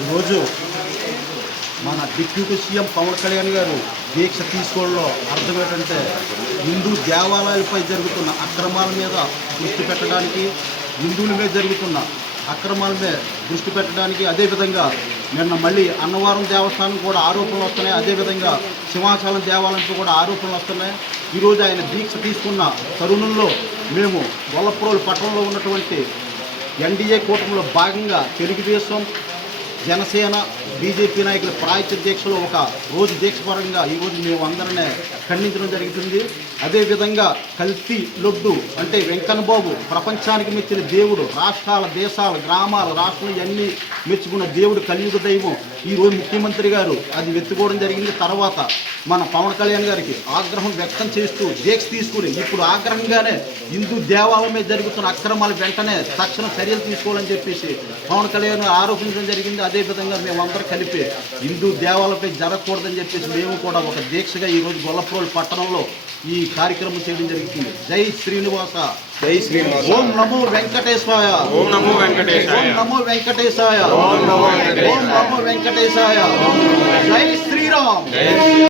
ఈరోజు మన deputy CM Pawan Kalyan గారు దీక్ష తీసుకోవడంలో అర్థం ఏంటంటే హిందూ దేవాలయాలపై జరుగుతున్న అక్రమాల మీద దృష్టి పెట్టడానికి హిందువుల మీద జరుగుతున్న అక్రమాల మీద దృష్టి పెట్టడానికి అదేవిధంగా నిన్న మళ్ళీ అన్నవరం దేవస్థానం కూడా ఆరోపణలు వస్తున్నాయి. అదేవిధంగా సింహాచలం దేవాలయంతో కూడా ఆరోపణలు వస్తున్నాయి. ఈరోజు ఆయన దీక్ష తీసుకున్న తరుణంలో మేము గొల్లప్రోలు పట్టణంలో ఉన్నటువంటి ఎన్డీఏ కూటమిలో భాగంగా తెలుగుదేశం జనసేన బీజేపీ నాయకుల ప్రాయత్య దీక్షలో ఒక రోజు దీక్ష పరంగా ఈరోజు మేము అందరినీ ఖండించడం జరుగుతుంది. అదేవిధంగా కల్తీ లొడ్డు అంటే వెంకన్నబాబు ప్రపంచానికి మెచ్చిన దేవుడు రాష్ట్రాల దేశాల గ్రామాల రాష్ట్రం ఇవన్నీ మెచ్చుకున్న దేవుడు కలియుగ దైవం. ఈరోజు ముఖ్యమంత్రి గారు అది వెతుకోవడం జరిగింది. తర్వాత మన పవన్ కళ్యాణ్ గారికి ఆగ్రహం వ్యక్తం చేస్తూ దీక్ష తీసుకుని ఇప్పుడు ఆగ్రహంగానే హిందూ దేవాలయం మీద జరుగుతున్న అక్రమాలు వెంటనే తక్షణ చర్యలు తీసుకోవాలని చెప్పేసి పవన్ కళ్యాణ్ ఆరోపించడం జరిగింది. అదేవిధంగా మేమందరం కలిపి హిందూ దేవాలయంపై జరగకూడదని చెప్పేసి మేము కూడా ఒక దీక్షగా ఈరోజు గొల్లప్రోలు పట్టణంలో ఈ కార్యక్రమం చేయడం జరుగుతుంది. జై శ్రీనివాస. జై శ్రీనివాస. ఓం నమో వెంకటేశాయ. ఓం నమో వెంకటేశాయ. ఓం నమో వెంకటేశాయ. ఓం నమో వెంకటేశాయ. జై శ్రీరామ్.